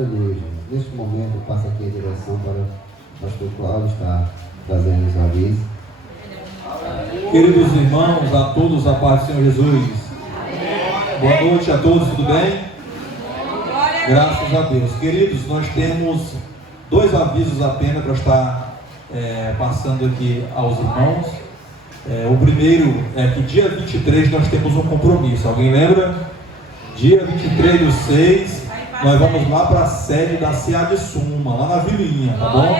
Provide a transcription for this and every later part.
Aleluia, Jesus. Neste momento, eu passo aqui a direção para o pastor Cláudio estar trazendo os avisos. Queridos irmãos, a todos a paz do Senhor Jesus. Boa noite a todos, tudo bem? Graças a Deus. Queridos, nós temos 2 avisos apenas para estar passando aqui aos irmãos. O primeiro é que dia 23 nós temos um compromisso. Alguém lembra? Dia 23/6, nós vamos lá para a sede da SEAD Suma, lá na Vilinha, tá bom?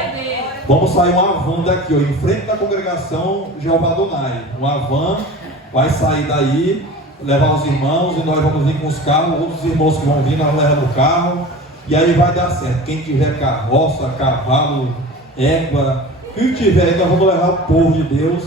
Vamos sair uma van daqui, ó, em frente da congregação Jeová Adonai. Uma van vai sair daí, levar os irmãos, e nós vamos vir com os carros. Outros irmãos que vão vir, nós vamos levar no carro, e aí vai dar certo. Quem tiver carroça, cavalo, égua, quem tiver, nós vamos levar o povo de Deus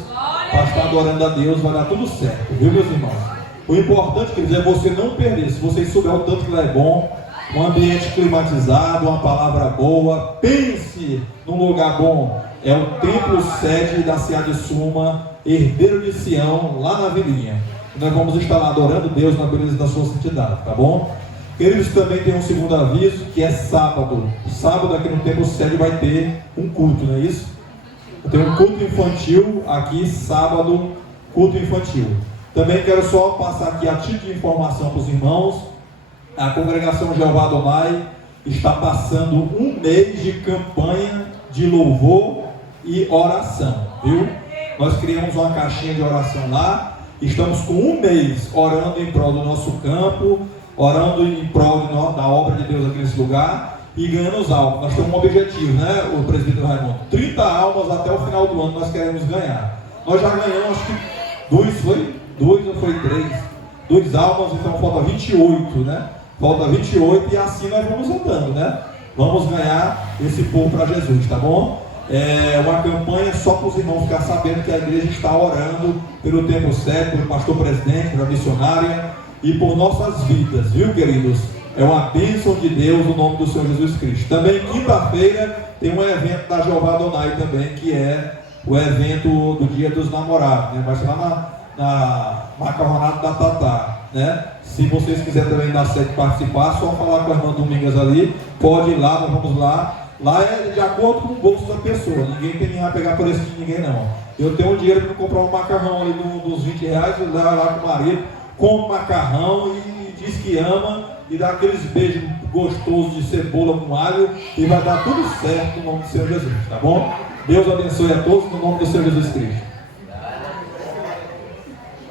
para estar adorando a Deus, vai dar tudo certo, viu, meus irmãos? O importante, queridos, é você não perder. Se vocês souberem o tanto que lá é bom, um ambiente climatizado, uma palavra boa, pense num lugar bom. É o templo sede da SEAD Suma, herdeiro de Sião, lá na Vilinha. Nós vamos estar lá adorando Deus na beleza da sua santidade, tá bom? Queridos, também tem um segundo aviso, que é sábado. Sábado aqui no templo sede vai ter um culto, não é isso? Tem um culto infantil aqui, sábado, culto infantil. Também quero só passar aqui a título de informação para os irmãos. A congregação Jeová Adonai está passando um mês de campanha de louvor e oração, viu? Nós criamos uma caixinha de oração lá. Estamos com um mês orando em prol do nosso campo, orando em prol da obra de Deus aqui nesse lugar e ganhando os almas. Nós temos um objetivo, né, o presbítero Raimundo? 30 almas até o final do ano nós queremos ganhar. Nós já ganhamos, acho que 2 ou foi 3? 2 almas, então falta 28, né? Falta 28 e assim nós vamos andando, né? Vamos ganhar esse povo para Jesus, tá bom? É uma campanha só para os irmãos ficar sabendo que a igreja está orando pelo tempo certo, pelo pastor presidente, pela missionária e por nossas vidas, viu, queridos? É uma bênção de Deus no nome do Senhor Jesus Cristo. Também quinta-feira tem um evento da Jeová Adonai também, que é o evento do Dia dos Namorados, né? Vai ser lá na Macarronada da Tatá, né? Se vocês quiserem também dar certo participar, só falar com a irmã Domingas ali, pode ir lá, nós vamos lá. Lá é de acordo com o bolso da pessoa, ninguém tem a pegar por esse de ninguém não. Eu tenho dinheiro para comprar um macarrão ali dos 20 reais, eu levo lá com o marido, come macarrão e diz que ama e dá aqueles beijos gostosos de cebola com alho e vai dar tudo certo no nome do Senhor Jesus, tá bom? Deus abençoe a todos no nome do Senhor Jesus Cristo.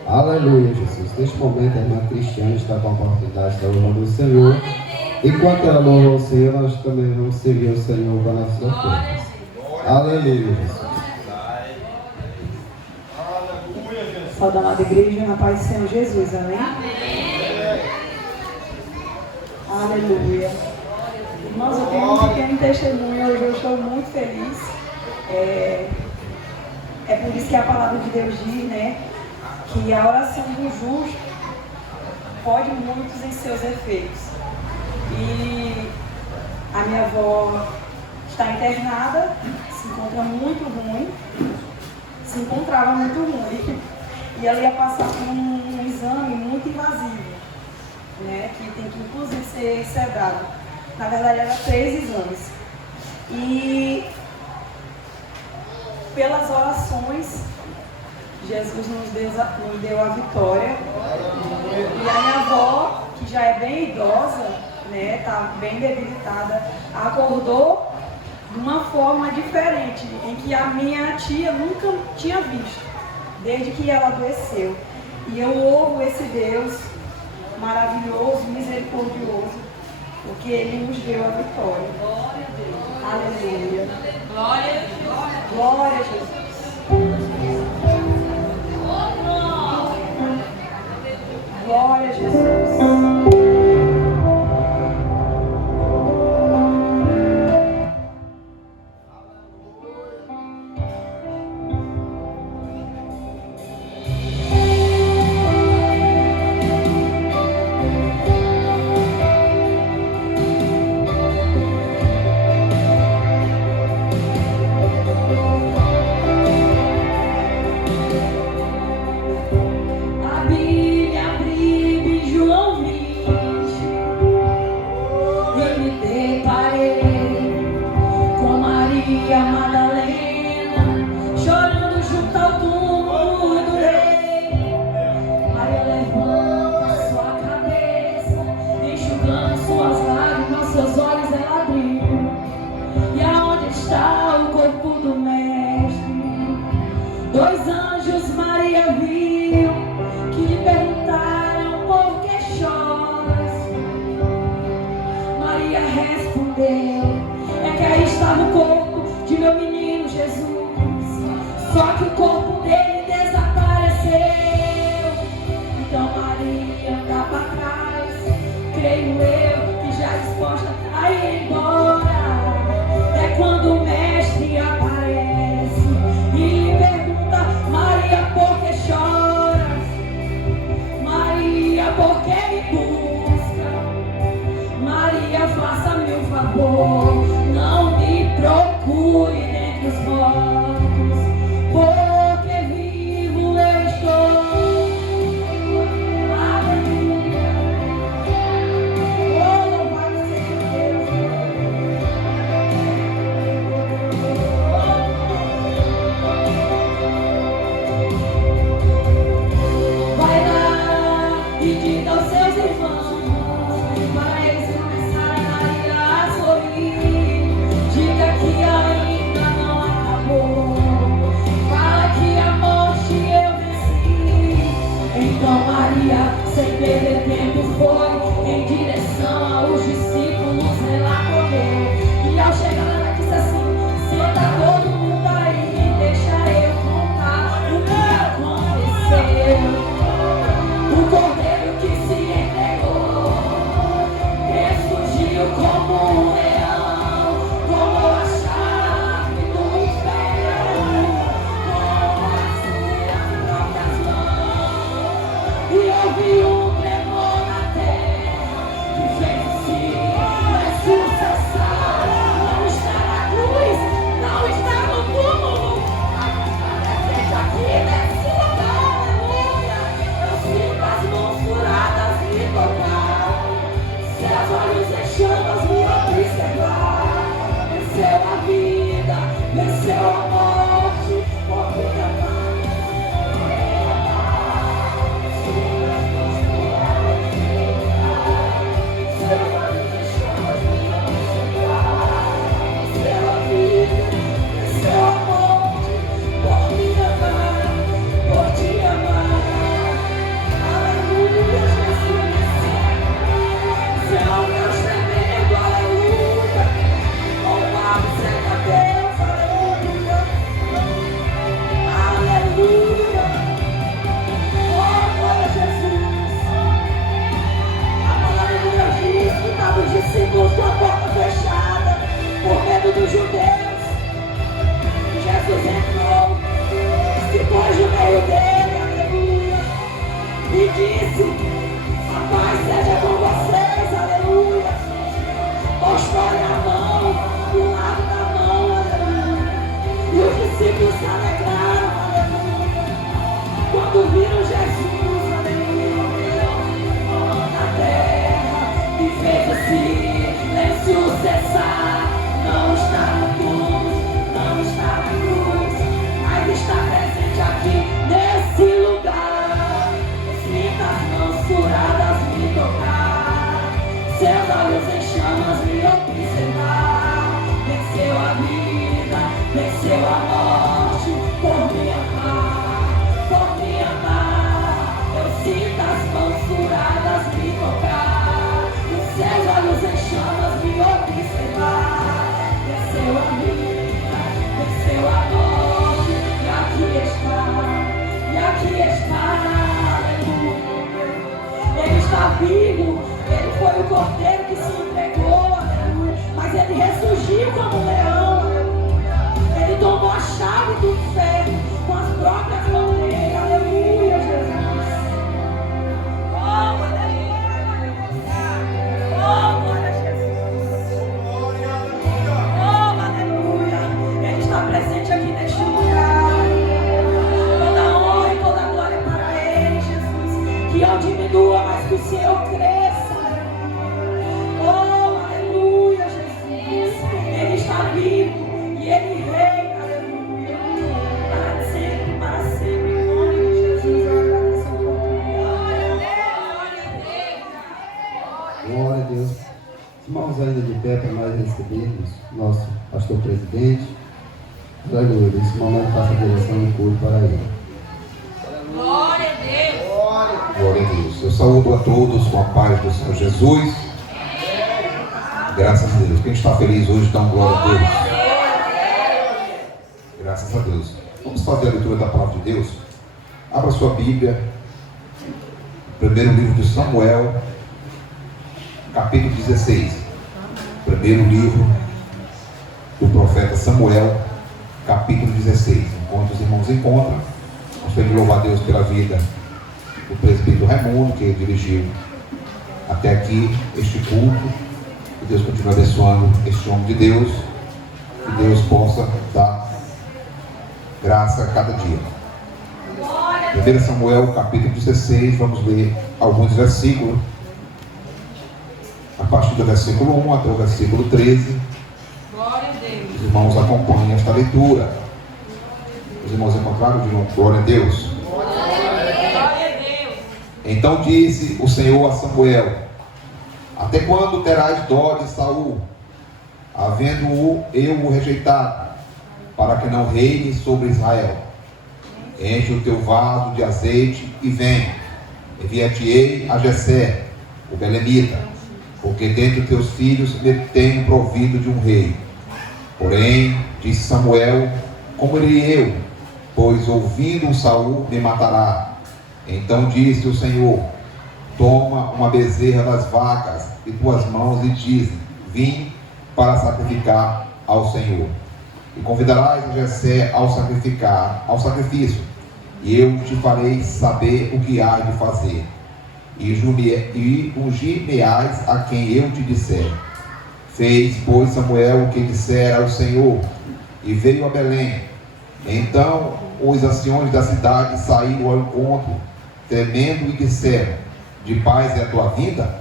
Aleluia, Jesus. Neste momento, a irmã Cristiane está com a oportunidade da honra do Senhor. Enquanto ela louva o Senhor, nós também vamos servir o Senhor com a nossa oferta. Aleluia, Jesus. Saúde, amada igreja, na paz do Senhor Jesus, amém? Aleluia. Irmãos, eu tenho um pequeno testemunho, hoje eu estou muito feliz. É por isso que a palavra de Deus diz, né, que a oração do justo pode muitos em seus efeitos. E a minha avó está internada, se encontra muito ruim, se encontrava muito ruim, e ela ia passar por um exame muito invasivo, né, que tem que inclusive ser cegado. Na verdade, eram 3 exames. E pelas orações, Jesus nos deu a vitória. E a minha avó, que já é bem idosa, né, está bem debilitada, acordou de uma forma diferente, em que a minha tia nunca tinha visto, desde que ela adoeceu. E eu louvo esse Deus maravilhoso, misericordioso, porque Ele nos deu a vitória. Glória a Deus. Aleluia. Glória a Deus. Glória a Jesus. Glória a Jesus. João Maria Madalena, chorando junto ao túmulo do rei. Maria levanta sua cabeça, enxugando suas lágrimas, seus olhos ela abriu. E aonde está o corpo do mestre? 2 anjos Maria viu, que lhe perguntaram por que choras. Maria respondeu: é que aí estava o corpo de meu menino Jesus, só que o corpo dele desapareceu. Então Maria anda para trás, creio eu que já disposta a ir embora. É quando o mestre aparece e lhe pergunta: Maria, por que choras? Maria, por que me busca? Maria, faça-me um favor, não me procure dentre os mortos, porque vivo eu estou. Aleluia. Oh, louvado seja Deus. Vai lá e diga aos seus irmãos, para eles começarem a sorrir. Diga que ainda não acabou. Fala que a morte eu venci. Então Maria, sem perder tempo, foi em direção aos discípulos, ela correu. E ao chegar ela disse assim: senta todo mundo aí, deixa eu contar o que aconteceu. O cordeiro que se entregou ressurgiu como um leão, como a chave do inferno, com as suas próprias mãos. E houve um tremor na terra que fez o silêncio cessar. Não está na cruz, não está no túmulo, mas está presente aqui nesse lugar. Aleluia. Eu sinto as mãos furadas me tocar, seus olhos em chamas me observar. Venceu a vida, venceu a morte, por minha mãe. Seus olhos em chamas me observar. Venceu a vida, venceu a morte, por me amar, por te amar. Aleluia, Jesus. Seu Deus tremendo, aleluia. Louvado seja Deus, aleluia. Aleluia. Oh, glória a Jesus. A palavra de Deus diz que estava os discípulos com a porta fechada, por medo dos judeus. Jesus entrou, se pôs no meio dele, aleluia, e disse: a paz seja com vocês, aleluia. Mostrou-lhe a mão, o lado da mão, aleluia. E os discípulos se alegraram, aleluia, quando viram Jesus, aleluia, na terra, e fez o silêncio cessar. Não está no túmulo, não está na cruz, mas está presente aqui nesse lugar. Sinta as mãos furadas me tocar, seus olhos em chamas me observar. Venceu a vida, venceu a morte, por me amar, por me amar. Eu sinto as mãos furadas me tocar, os seus olhos em chamas me observar. Venceu a vida, venceu a morte, e aqui está, aleluia. Ele está vivo, ele foi o cordeiro que se entregou, aleluia. Mas ele ressurgiu como um leão, aleluia. Ele tomou a chave do inferno com as próprias mãos dele, aleluia, Jesus. Oh, aleluia. Oh, glória a Jesus. Oh, aleluia. Ele está presente aqui neste lugar. Toda honra e toda glória para ele, Jesus. Que eu diminua, mas que o Senhor cresça. nós recebermos nosso pastor presidente. Aleluia. Nesse momento passa a direção do culto para ele. Glória a Deus. Glória a Deus. Eu saúdo a todos com a paz do Senhor Jesus. Graças a Deus. Quem está feliz hoje, dá glória a Deus. Graças a Deus. Vamos fazer a leitura da palavra de Deus. Abra sua Bíblia. Primeiro livro de Samuel, capítulo 16. Primeiro livro do profeta Samuel, capítulo 16. Enquanto os irmãos encontram, gostaria de louvar a Deus pela vida do presbítero Raimundo, que dirigiu até aqui este culto. Que Deus continue abençoando este homem de Deus. Que Deus possa dar graça a cada dia. 1 Samuel, capítulo 16, vamos ler alguns versículos. A partir do versículo 1 até o versículo 13. Glória a Deus. Os irmãos acompanhem esta leitura. Os irmãos encontraram? Digam glória a Deus. Glória a Deus. Então disse o Senhor a Samuel: até quando terás dó de Saul, havendo eu o rejeitado, para que não reine sobre Israel? Enche o teu vaso de azeite e vem. Enviar-te-ei a Jessé, o belemita, porque dentre teus filhos me tenho provido de um rei. Porém, disse Samuel: como irei eu? Pois ouvindo Saul me matará. Então disse o Senhor: toma uma bezerra das vacas de tuas mãos e diz: vim para sacrificar ao Senhor. E convidarás a Jessé ao sacrifício, e eu te farei saber o que hás de fazer. E ungir-me-ás a quem eu te disser. Fez, pois, Samuel o que dissera ao Senhor, e veio a Belém. Então os anciões da cidade saíram ao encontro, tremendo, e disseram: de paz é a tua vinda?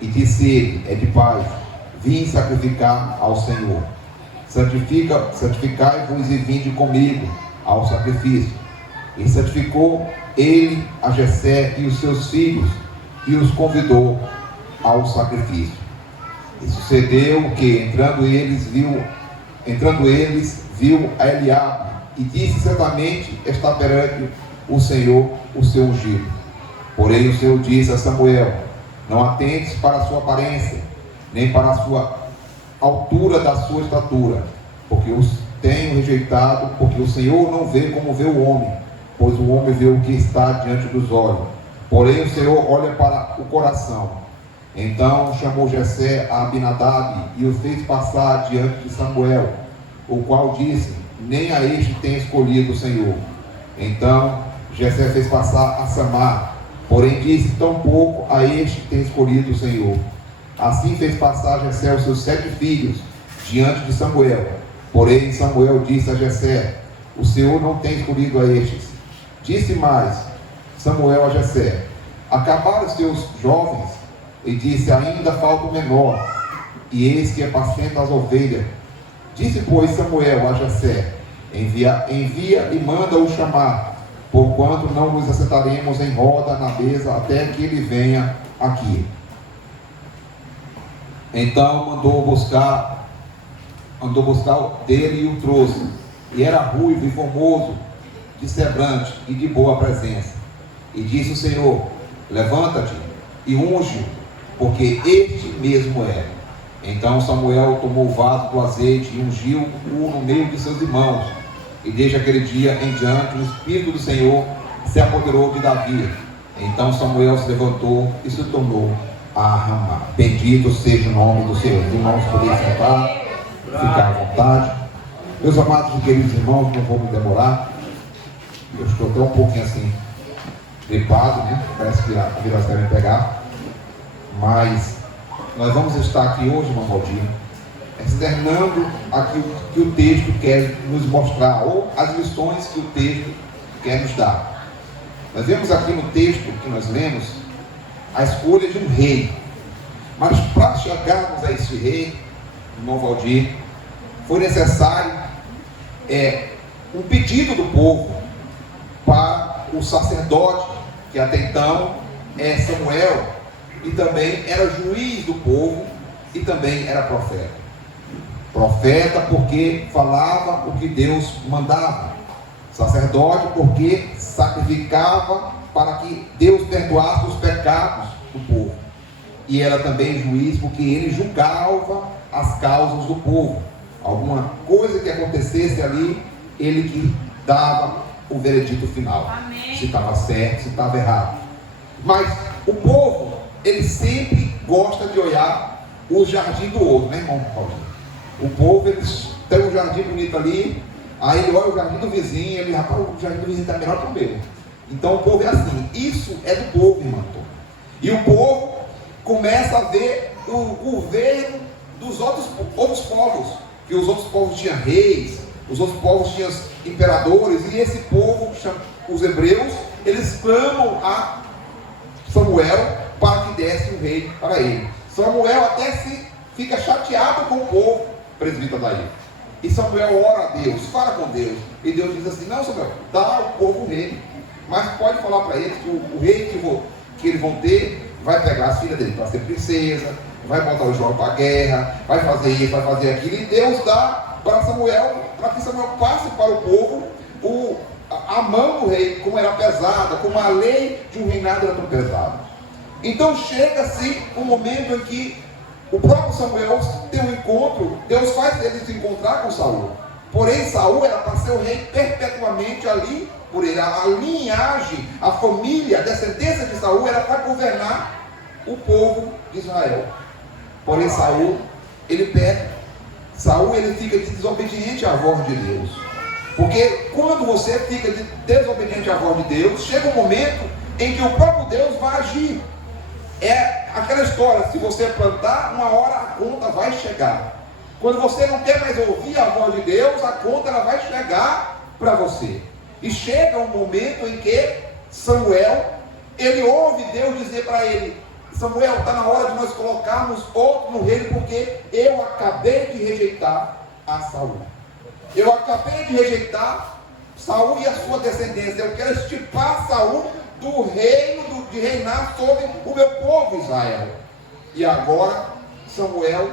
E disse ele: é de paz, vim sacrificar ao Senhor. Santificai-vos e vinde comigo ao sacrifício. E santificou ele a Jessé e os seus filhos, e os convidou ao sacrifício. E sucedeu que, entrando eles, viu a Eliabe, e disse: certamente está perante o Senhor o seu ungido. Porém o Senhor disse a Samuel: não atentes para a sua aparência, nem para a sua altura da sua estatura, porque os tenho rejeitado, porque o Senhor não vê como vê o homem, pois o homem vê o que está diante dos olhos, porém o Senhor olha para o coração. Então chamou Jessé a Abinadab e o fez passar diante de Samuel, o qual disse: nem a este tem escolhido o Senhor. Então Jessé fez passar a Samar, porém disse: tampouco a este tem escolhido o Senhor. Assim fez passar Jessé os seus 7 filhos diante de Samuel. Porém Samuel disse a Jessé: o Senhor não tem escolhido a estes. Disse mais Samuel a Jessé: acabaram os teus jovens? E disse: ainda falta o menor, e eis que apacenta as ovelhas. Disse, pois, Samuel a Jessé: envia e manda-o chamar, porquanto não nos assentaremos em roda na mesa até que ele venha aqui. Então mandou buscar dele e o trouxe. E era ruivo e formoso, de semblante e de boa presença. E disse o Senhor: levanta-te e unge-o, porque este mesmo é. Então Samuel tomou o vaso do azeite e ungiu-o no meio de seus irmãos. E desde aquele dia em diante o Espírito do Senhor se apoderou de Davi. Então Samuel se levantou e se tornou a Ramá. Bendito seja o nome do Senhor. Os irmãos podem sentar, ficar à vontade. Meus amados e queridos irmãos, não vou me demorar. Eu estou até um pouquinho assim, gripado, né? Parece que a virose vai me pegar. Mas nós vamos estar aqui hoje, irmão Valdir, externando aquilo que o texto quer nos mostrar, ou as lições que o texto quer nos dar. Nós vemos aqui no texto que nós lemos a escolha de um rei. Mas para chegarmos a esse rei, irmão Valdir, foi necessário um pedido do povo para o sacerdote, que até então é Samuel, e também era juiz do povo, e também era profeta. Profeta porque falava o que Deus mandava. Sacerdote porque sacrificava para que Deus perdoasse os pecados do povo. E era também juiz porque ele julgava as causas do povo. Alguma coisa que acontecesse ali, ele que dava o veredito final. Amém. Se estava certo, se estava errado. Mas o povo, ele sempre gosta de olhar o jardim do outro, né, irmão Paulinho? O povo, eles tem um jardim bonito ali, aí ele olha o jardim do vizinho, ele, rapaz, o jardim do vizinho está melhor que o meu. Então o povo é assim. Isso é do povo, irmão. E o povo começa a ver o governo dos outros povos, que os outros povos tinham reis, os outros povos tinham imperadores, e esse povo, os hebreus, eles clamam a Samuel para que desse um rei para ele. Samuel até fica chateado com o povo, presbítero daí. E Samuel ora a Deus, fala com Deus, e Deus diz assim: não, Samuel, dá ao povo um rei, mas pode falar para eles que o rei que eles vão ter vai pegar as filhas dele para ser princesa, vai botar o João para a guerra, vai fazer isso, vai fazer aquilo, e Deus dá para Samuel, para que Samuel passe para o povo a mão do rei, como era pesada, como a lei de um reinado era tão pesada. Então chega-se um momento em que o próprio Samuel tem um encontro, Deus faz ele se encontrar com Saul. Porém Saul era para ser o rei perpetuamente ali, por ele. A linhagem, a família, a descendência de Saul era para governar o povo de Israel. Porém Saul, ele peca. Saul, ele fica desobediente à voz de Deus. Porque quando você fica desobediente à voz de Deus, chega um momento em que o próprio Deus vai agir. É aquela história: se você plantar, uma hora a conta vai chegar. Quando você não quer mais ouvir a voz de Deus, a conta ela vai chegar para você. E chega um momento em que Samuel, ele ouve Deus dizer para ele: Samuel, está na hora de nós colocarmos outro no reino, porque eu acabei de rejeitar a Saul. Eu acabei de rejeitar Saul e a sua descendência. Eu quero extirpar Saul do reino de reinar sobre o meu povo Israel. E agora Samuel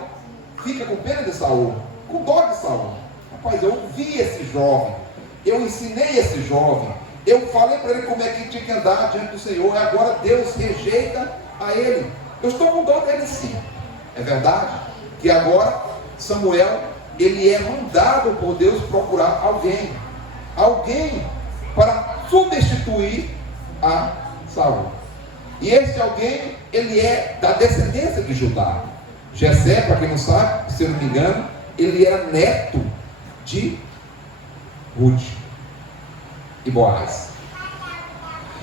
fica com pena de Saul, com dó de Saul. Rapaz, eu vi esse jovem, eu ensinei esse jovem, eu falei para ele como é que tinha que andar diante do Senhor, e agora Deus rejeita a ele. Eu estou com dó dele, sim. É verdade que agora Samuel, ele é mandado por Deus procurar alguém para substituir a Saul. E esse alguém, ele é da descendência de Judá. Jessé, para quem não sabe, se eu não me engano, ele era neto de Ruth e Boaz.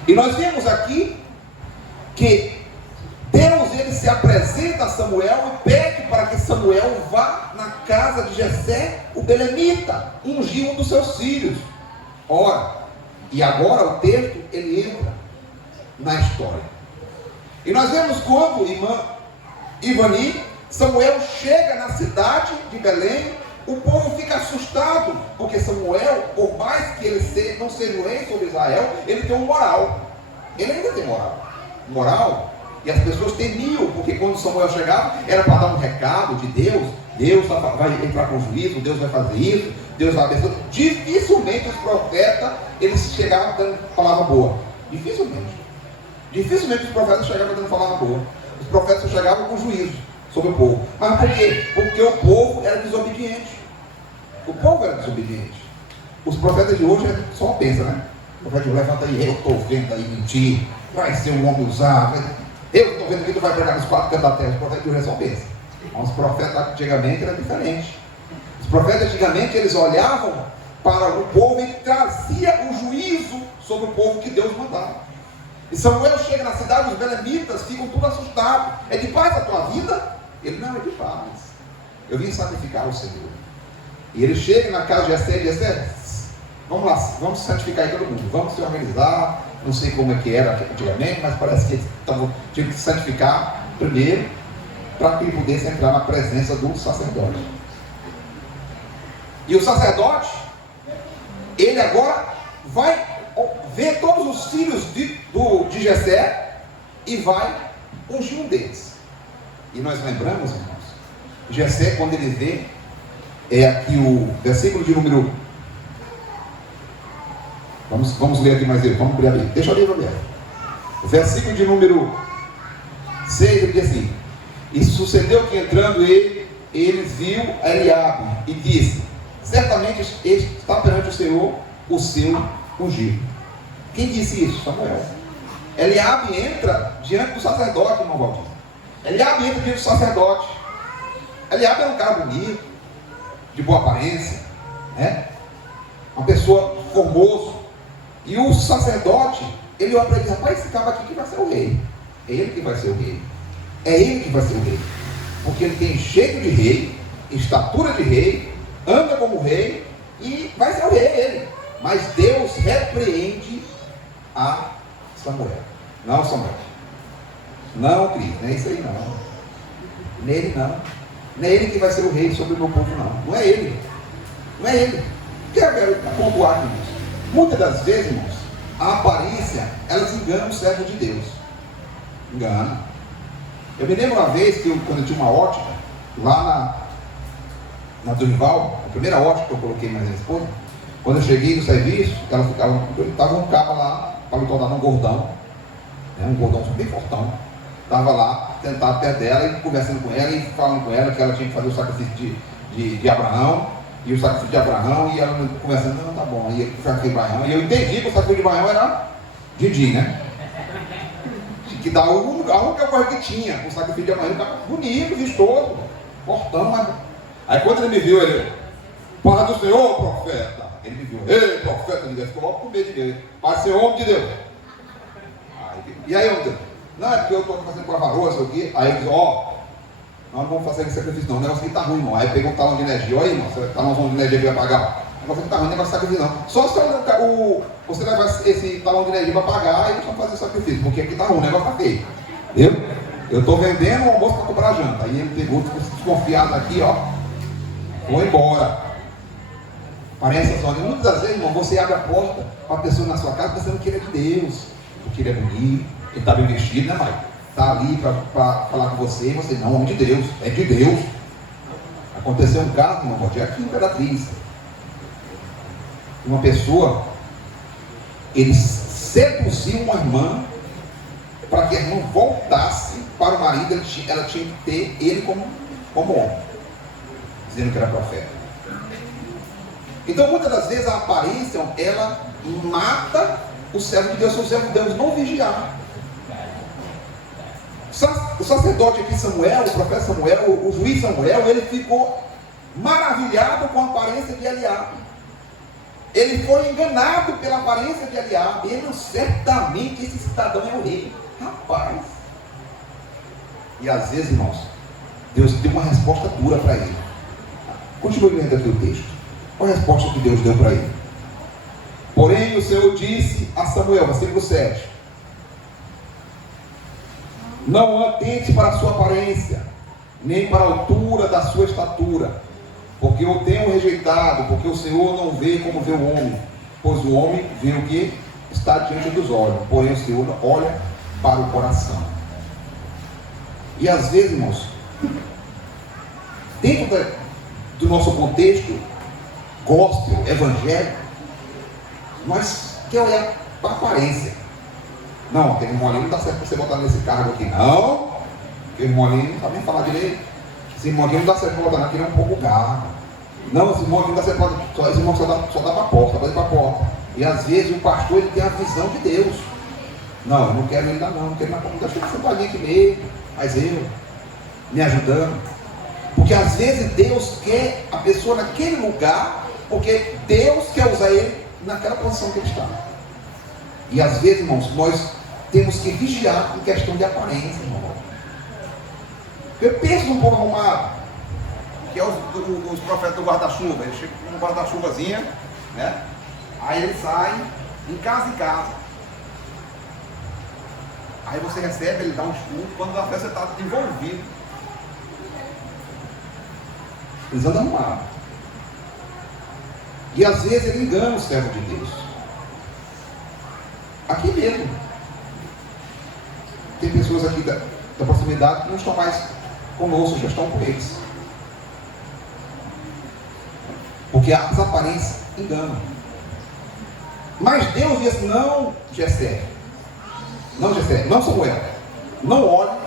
E nós vemos aqui que Deus, ele se apresenta a Samuel e pede para que Samuel vá na casa de Jessé, o belemita, ungir um dos seus filhos. Ora, e agora o texto, ele entra na história. E nós vemos quando, irmã Ivani, Samuel chega na cidade de Belém, o povo fica assustado, porque Samuel, por mais que ele não seja o rei sobre Israel, ele tem um moral. Ele ainda tem moral. E as pessoas temiam, porque quando Samuel chegava, era para dar um recado de Deus. Deus vai entrar com juízo, Deus vai fazer isso, Deus vai abençoar. Dificilmente os profetas, eles chegavam dando palavra boa. Dificilmente os profetas chegavam dando palavra boa. Os profetas chegavam com juízo sobre o povo. Mas por quê? Porque o povo era desobediente. O povo era desobediente. Os profetas de hoje só pensam, né? O profeta de hoje, levanta aí, eu estou vendo aí mentir, vai ser um homem usado. Eu estou vendo que tu vai pregar nos 4 cantos da terra. Os profetas de hoje só pensam. Mas os profetas antigamente era diferente. Os profetas antigamente, eles olhavam para o povo e traziam o juízo sobre o povo que Deus mandava. E Samuel chega na cidade, os belemitas ficam tudo assustados. É de paz a tua vida? Ele: não, é de paz. Eu vim sacrificar o Senhor. E ele chega na casa de Jessé e diz: Jessé, vamos lá, vamos santificar aí todo mundo, vamos se organizar. Não sei como é que era antigamente, mas parece que eles tinham que se santificar primeiro, para que ele pudesse entrar na presença do sacerdote. E o sacerdote, ele agora vai ver todos os filhos de Jessé e vai ungir um deles. E nós lembramos, irmãos, Jessé, quando ele vê é aqui o versículo de número... Vamos ler aqui mais ele, vamos abrir. Deixa eu ler, Roberto. O versículo de número 6, ele diz assim: e sucedeu que entrando eles viu Eliabe e disse: certamente este está perante o Senhor, o seu ungido. Quem disse isso? Samuel. Eliabe entra diante do sacerdote, irmão Valdir. Eliabe entra diante do sacerdote. Eliabe era um cara bonito, de boa aparência, né? Uma pessoa formoso. E o sacerdote, ele olha para ele e diz: rapaz, esse cara aqui que vai ser o rei. É ele que vai ser o rei. É ele que vai ser o rei. Porque ele tem jeito de rei, estatura de rei, anda como rei e vai ser o rei ele. Mas Deus repreende a Samuel. Não, Samuel. Não, Cris, não é isso aí não. Nele não. Não é ele que vai ser o rei sobre o meu povo, não. Não é ele. Não é ele. Quero pontuar aqui isso. Muitas das vezes, irmãos, a aparência, elas enganam o servo de Deus. Engana. Eu me lembro uma vez que quando eu tinha uma ótica, lá na Dorival, a primeira ótica que eu coloquei mais minha esposa, quando eu cheguei no serviço, ela estava um cabo lá, para me tornar um gordão, né, um gordão bem fortão. Estava lá, sentado perto dela e conversando com ela e falando com ela que ela tinha que fazer o sacrifício de Abraão, e o sacrifício de Abraão, e ela conversando: não, tá bom, aí o sacrifício de Abraão, e eu entendi que o sacrifício de Abraão era Didi, né? Que dá um única coisa que tinha, o sacrifício de Abraão, ele estava bonito, vistoso, fortão, mas... Aí quando ele me viu, ele: paz do Senhor, profeta. Ele me viu: ei, profeta de Deus, ficou logo com medo de Deus. Paz do Senhor, homem de Deus. E aí, homem de Deus? Não, é porque eu estou fazendo com a varoa, sei o quê. Aí ele diz: ó, nós não vamos fazer esse sacrifício não, o negócio aqui está ruim, irmão. Aí pegou um talão de energia: olha aí, irmão, você talão de energia que vai pagar. O negócio aqui está ruim, não é negócio de sacrifício não. Só se você levar esse talão de energia para pagar, aí nós vamos fazer o sacrifício, porque aqui está ruim, o negócio está feio. Entendeu? Eu estou vendendo um almoço para comprar a janta. Aí ele pegou, ficou desconfiado aqui, ó. Foi embora. Parece assim, muitas das vezes, irmão, você abre a porta para a pessoa na sua casa pensando que ele é de Deus, porque ele é bonito, ele está bem vestido, né, Mike? Está ali para falar com você, e você: não, homem de Deus, é de Deus. Aconteceu um caso, irmão, aqui em Imperatriz. Uma pessoa, ele seduziu uma irmã para que a irmã voltasse para o marido. Ela tinha que ter ele como homem, dizendo que era profeta. Então, muitas das vezes, a aparência, ela mata o servo de Deus, se o servo de Deus não vigiar. O sacerdote aqui, Samuel, o profeta Samuel, o juiz Samuel, ele ficou maravilhado com a aparência de Eliabe. Ele foi enganado pela aparência de Eliabe. Ele: certamente esse cidadão é o rei. Rapaz. E às vezes, irmãos, Deus deu uma resposta dura para ele. Continue lendo aqui o texto. Qual a resposta que Deus deu para ele? Porém, o Senhor disse a Samuel, versículo 7: não atente para a sua aparência, nem para a altura da sua estatura, porque eu tenho rejeitado, porque o Senhor não vê como vê o homem, pois o homem vê o que está diante dos olhos, porém o Senhor olha para o coração. E às vezes, irmãos, dentro do nosso contexto gospel, evangélico, nós queremos olhar para a aparência. Não, aquele irmão ali não dá certo para você botar nesse cargo aqui, não. Aquele irmão ali não sabe nem falar direito. Esse irmão aqui não dá certo para botar aqui, ele é um pouco gago. Não, esse irmão aqui não dá certo para... Esse irmão só dá para a porta, para ir para a porta. E às vezes o pastor, ele tem a visão de Deus. Não, eu não quero ele lá não quero ele lá, deixa eu sentadinho aqui mesmo, mas eu, me ajudando. Porque às vezes Deus quer a pessoa naquele lugar, porque Deus quer usar ele naquela posição que ele está. E às vezes, irmãos, nós temos que vigiar em questão de aparência, irmão. Eu penso num povo arrumado, que é os profetas do guarda-chuva. Ele chega com um guarda-chuvazinha, né? Aí ele sai em casa. Aí você recebe, ele dá um estudo, quando a festa está envolvido. Eles andam arrumados. E às vezes ele engana o servo de Deus. Aqui mesmo. Tem pessoas aqui da proximidade que não estão mais conosco, já estão com eles. Porque as aparências enganam. Mas Deus diz assim, não, Jessé, não Samuel, não olhe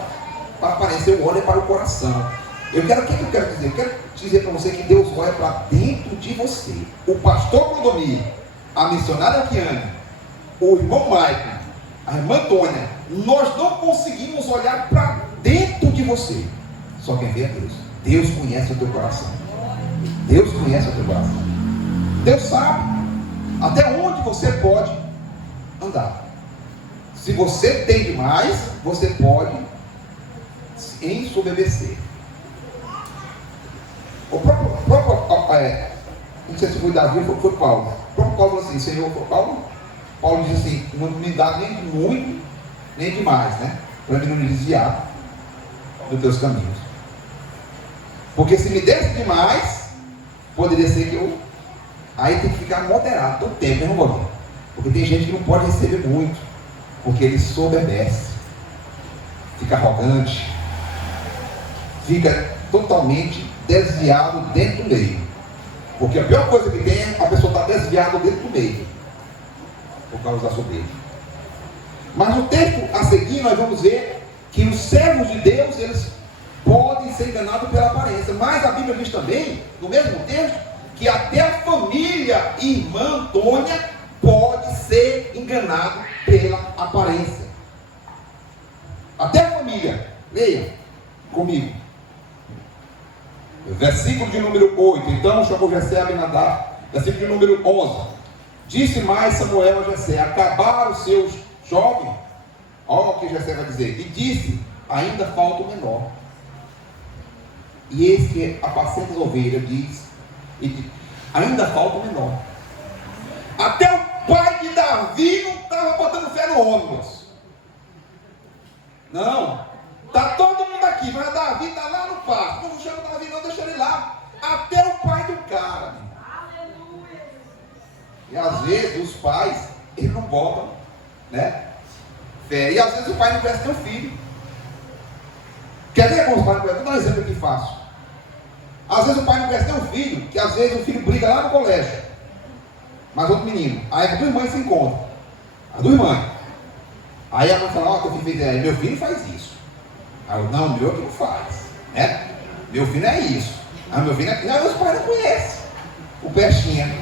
para a aparência, eu olho para o coração. O que eu quero dizer? Eu quero dizer para você que Deus olha para dentro de você. O pastor Clodomir, a missionária Kiane, o irmão Maicon, a irmã Antônia, nós não conseguimos olhar para dentro de você. Só quem vê é Deus. Deus conhece o teu coração. Deus conhece o teu coração. Deus sabe até onde você pode andar. Se você tem demais, você pode ensoberbecer. O próprio não sei se foi Davi ou foi Paulo. O próprio Paulo falou assim, Senhor, Paulo diz assim, não me dá nem de muito, nem de mais, né? Para mim não me desviar dos teus caminhos. Porque se me desse demais, poderia ser que eu... Aí tem que ficar moderado todo tempo, né, irmão? Porque tem gente que não pode receber muito, porque ele soberbece, fica arrogante, fica totalmente desviado dentro do meio. Porque a pior coisa que tem é a pessoa estar desviada dentro do meio, por causa da soberba. Mas no texto a seguir nós vamos ver que os servos de Deus, eles podem ser enganados pela aparência. Mas a Bíblia diz também, no mesmo texto, que até a família irmã Antônia pode ser enganado pela aparência. Até a família. Leia comigo. Versículo de número 8. Então chamou Jessé a Abinadab. Versículo de número 11. Disse mais Samuel a Jessé: acabaram os seus jovens. Olha o que Jessé vai dizer. E disse: ainda falta o menor. E eis que apacenta as ovelhas, diz, ainda falta o menor. Até o pai de Davi não estava botando fé no ônibus. Não, está todo mundo aqui, mas Davi está lá no pasto. Não chama Davi, não, deixa ele lá. Até o pai do cara. Aleluia. E às vezes os pais, eles não botam, né, fé. E às vezes o pai não conhece teu filho. Quer ver como os pais não conhecem? Vou dar um exemplo aqui fácil. Às vezes o pai não conhece nem o filho, que às vezes o filho briga lá no colégio. Mas outro menino. Aí as duas mães se encontram. As duas mães. Aí a mãe fala: ó, teu filho fez isso. Meu filho faz isso. Aí eu: não, meu que não faz. Né? Meu filho é isso. Ah, meu filho é... Não, os pais não conhecem o Pestinha.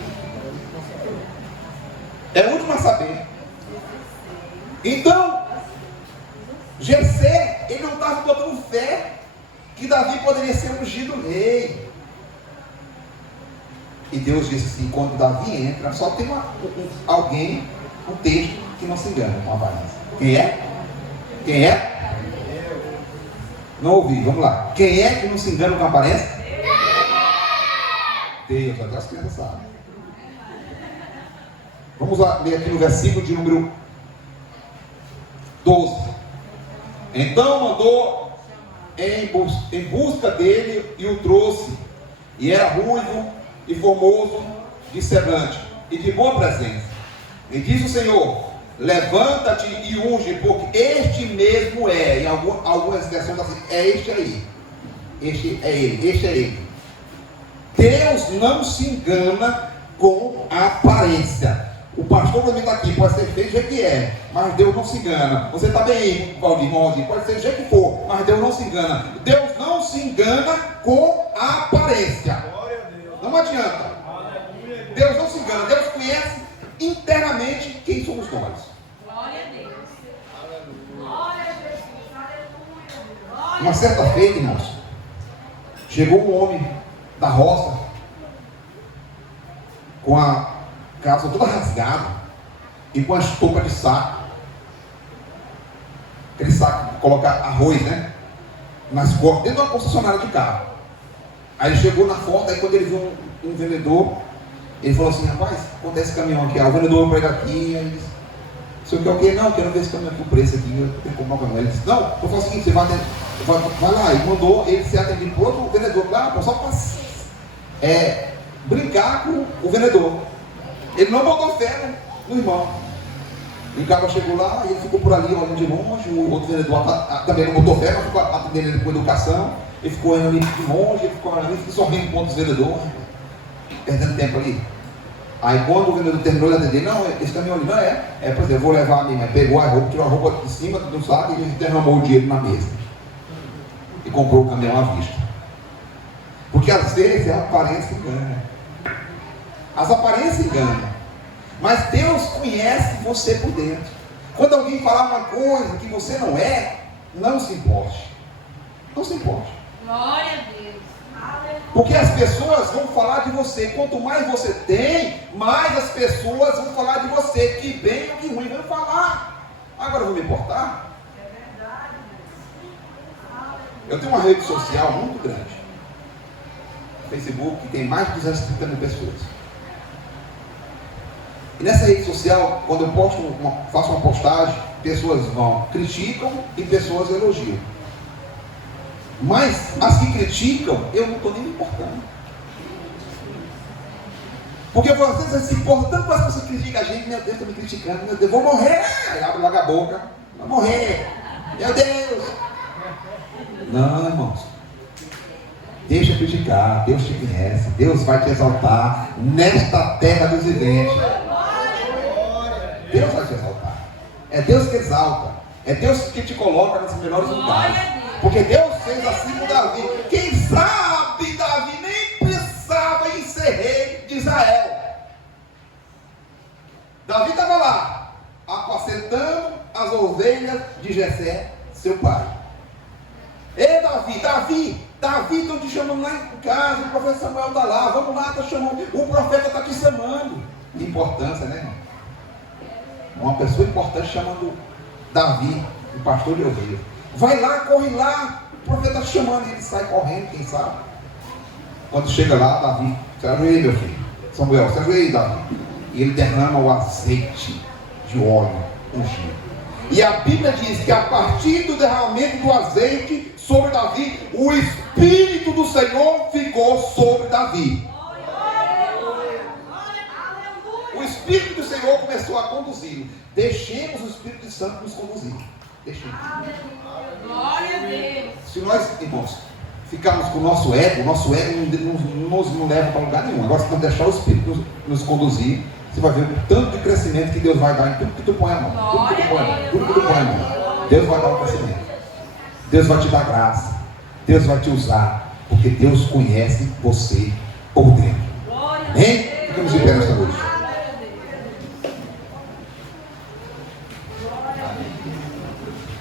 É o último a saber. Então, Jessé, ele não estava botando fé que Davi poderia ser ungido rei. E Deus disse assim: quando Davi entra, só tem alguém, um texto que não se engana com a aparência. Quem é? Quem é? Não ouvi, vamos lá. Quem é que não se engana com a aparência? Deus, até as crianças sabem. Vamos lá, ler aqui no versículo de número 12. Então mandou em busca dele e o trouxe. E era ruivo e formoso, de semblante e de boa presença. E disse o Senhor: levanta-te e unge, porque este mesmo é. Em algumas versões assim, é este aí. Este é ele, este é ele. Deus não se engana com a aparência. O pastor também está aqui, pode ser feito do jeito que é, mas Deus não se engana. Você está bem, Valdir, pode ser do jeito que for, mas Deus não se engana. Deus não se engana com a aparência. Não adianta. Deus não se engana. Deus conhece internamente quem somos nós. Glória a Deus. Uma certa feita, irmãos, chegou um homem da roça com a calça toda rasgada e com as toucas de saco. Aquele saco que coloca arroz, né? Nas costas, dentro de uma concessionária de carro. Aí ele chegou na foto, aí quando ele viu um vendedor, ele falou assim: rapaz, quanto é esse caminhão aqui? Ah, o vendedor vai pegar aqui. Aí ele disse: você quer o quê? Não, eu quero ver esse caminhão aqui, o preço aqui, eu tenho que comprar um caminhão. Ele disse: não, eu faço o seguinte, você vai lá. E mandou ele ser atendido por outro vendedor lá, só para brincar com o vendedor. Ele não botou fé no irmão. E o cara chegou lá, e ele ficou por ali olhando de longe. O outro vendedor também não botou fé, mas ficou atendendo ele com educação. Ele ficou olhando de longe, ele ficou olhando, ficou sorrindo com outros vendedores. perdendo tempo ali. Aí quando o vendedor terminou de atender, não, esse caminhão ali não é. Por exemplo, eu vou levar a minha mãe, pegou a roupa, tirou a roupa de cima do saco e derramou o dinheiro na mesa. E comprou o caminhão à vista. Porque às vezes a aparência engana. As aparências enganam. Mas Deus conhece você por dentro. Quando alguém falar uma coisa que você não é, não se importe. Não se importe. Glória a Deus. Porque as pessoas vão falar de você. Quanto mais você tem, mais as pessoas vão falar de você. Que bem ou que ruim vão falar. Agora eu vou me importar? Eu tenho uma rede social muito grande. Facebook, que tem mais de 230 mil pessoas. E nessa rede social, quando eu faço uma postagem, pessoas criticam e pessoas elogiam. Mas as que criticam, eu não estou nem me importando. Porque às vezes se importa tanto com as pessoas que criticam a gente, meu Deus, está me criticando, meu Deus, vou morrer. Aí abre logo a boca, vou morrer. Meu Deus. Não, irmãos. Deixa criticar, Deus te conhece, Deus vai te exaltar nesta terra dos viventes. Deus vai te exaltar. É Deus que exalta. É Deus que te coloca nos melhores lugares. Porque Deus fez assim com Davi. Quem sabe Davi nem pensava em ser rei de Israel. Davi estava lá, apacentando as ovelhas de Jessé, seu pai. Ei, Davi, estão te chamando lá em casa, o profeta Samuel está lá, vamos lá, está chamando, o profeta está te chamando. Que importância, né, irmão? Uma pessoa importante chamando Davi, o pastor de ovelhas. Vai lá, corre lá, o profeta está te chamando, e ele sai correndo, quem sabe? Quando chega lá, Davi, se ajoelha, meu filho, Samuel, se ajoelha, Davi. E ele derrama o azeite de óleo ungido. E a Bíblia diz que a partir do derramamento do azeite sobre Davi, o Espírito do Senhor ficou sobre Davi. O Espírito do Senhor começou a conduzi-lo. Deixemos o Espírito Santo nos conduzir. Deixemos. Glória a Deus. Se nós, irmãos, ficarmos com o nosso ego não leva para lugar nenhum. Agora, se não deixar o Espírito nos conduzir, você vai ver o tanto de crescimento que Deus vai dar em tudo que tu põe a mão. Tudo que tu põe a mão. Tudo que tu põe a mão. Deus vai dar o crescimento. Deus vai te dar graça. Deus vai te usar. Porque Deus conhece você por dentro. Amém? Ficamos de pé nesta noite.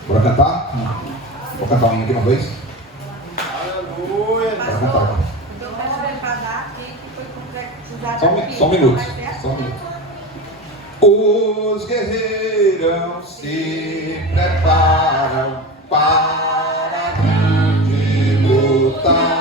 Bora cantar? Vou cantar um aqui uma vez? Aleluia! Bora cantar. Só um minuto. Os guerreiros se preparam para a grande luta.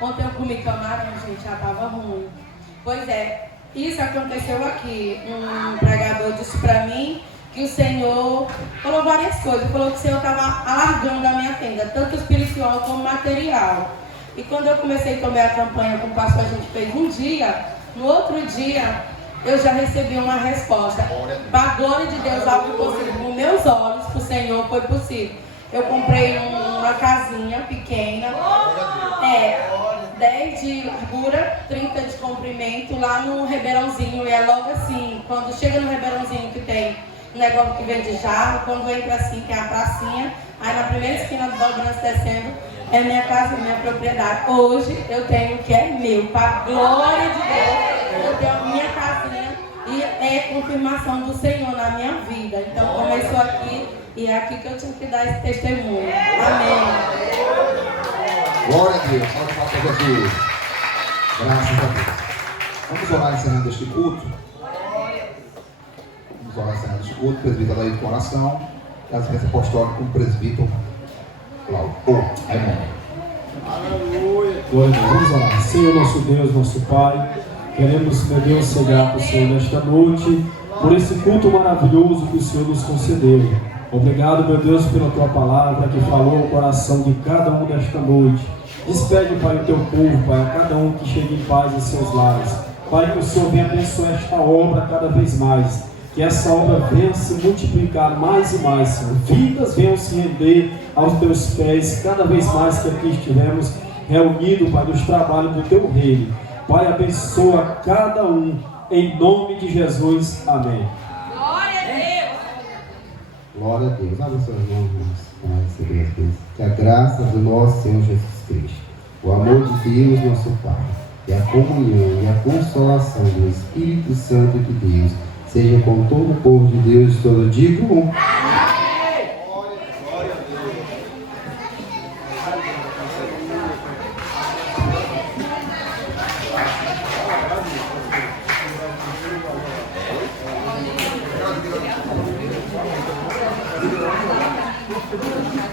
Ontem eu comi camarão, gente, já estava ruim. Pois é, isso aconteceu aqui. Um pregador disse para mim que o Senhor falou várias coisas. Falou que o Senhor estava alargando a minha tenda, tanto espiritual como material. E quando eu comecei a tomar a campanha com o pastor, a gente fez um dia. No outro dia, eu já recebi uma resposta. Para a glória de Deus, algo possível. Com meus olhos, para o Senhor, foi possível. Eu comprei uma casinha pequena, 10 de largura, 30 de comprimento, lá no Ribeirãozinho. E é logo assim, quando chega no Ribeirãozinho que tem um negócio que vende jarro, quando entra assim, que é a pracinha, aí na primeira esquina do Dobrança descendo, é minha casa, minha propriedade. Hoje eu tenho o que é meu, para a glória de Deus, eu tenho a minha casinha e é confirmação do Senhor na minha vida. Então começou aqui e é aqui que eu tinha que dar esse testemunho. Amém. Glória a Deus, pode falar para Jesus. Graças a Deus. Vamos orar encerrando este culto. Vamos orar encerrando este culto. Presbítero aí de coração. Casamento apostólico com o presbítero Cláudio. Amém. Aleluia. Glória a Deus. Vamos orar. Senhor, nosso Deus, nosso Pai, queremos, meu Deus, ser grato ao Senhor nesta noite, por esse culto maravilhoso que o Senhor nos concedeu. Obrigado, meu Deus, pela tua palavra que falou o coração de cada um desta noite. Despede, Pai, o teu povo, Pai, a cada um que chegue em paz em seus lares. Pai, que o Senhor venha abençoar esta obra cada vez mais. Que essa obra venha se multiplicar mais e mais, Senhor. Vidas venham se render aos teus pés cada vez mais que aqui estivemos reunidos, Pai, nos trabalhos do teu reino. Pai, abençoa cada um, em nome de Jesus. Amém. Glória a Deus. Glória a Deus. Abre suas mãos para receber as bênçãos. Que a graça do nosso Senhor Jesus Cristo, o amor de Deus, nosso Pai, e a comunhão e a consolação do Espírito Santo de Deus seja com todo o povo de Deus, todo digno. Glória a Deus.